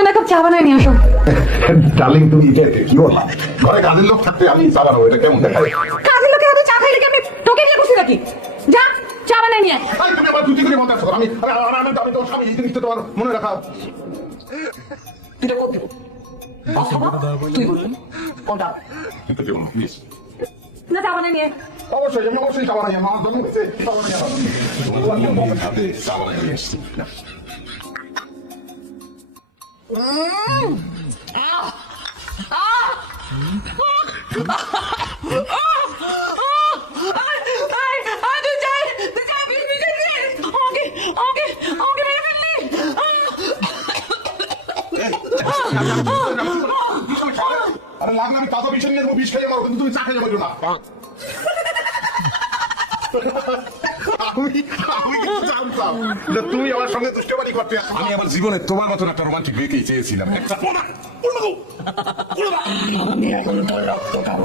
জন্য এক কাপ চা বানায় নিয়ে আসো। ডার্লিং তুমি কি বললা? ঘরে কাজের লোক থাকতে আমি চা বানাবো, এটা কেমন দেখায়? কাজের লোকের হাতে চা খাইলে কি আমি তোকে নিয়ে বসি নাকি? যা চা বানায় নিয়ে আয়। ভাই তুমি আবার দুটি করে মত আসছো। আমি তোমার স্বামী, এই জিনিসটা তোমার মনে রাখা। তুই করবি তুই বলবি কোনটা প্লিজ। না চা বানায় নিয়ে আয়। অবশ্যই আমি অবশ্যই চা বানাই। আমার জন্য হচ্ছে চা বানাই। তোমার হাতে চা বানাই নিয়ে এসেছি। আরে লাগলে আমি তাজা বিষ নিয়ে বিষ খাই আমার, কিন্তু তুমি চা খাইতে পারো না। আমি কিন্তু জানতাম যে তুমি আমার সঙ্গে দুষ্টবাড়ি করতে। আমি আমার জীবনে তোমার মতন একটা রোমান্টিক মেয়েকেই চেয়েছিলাম। একটা আমি এখন তোর রক্ত খাবো।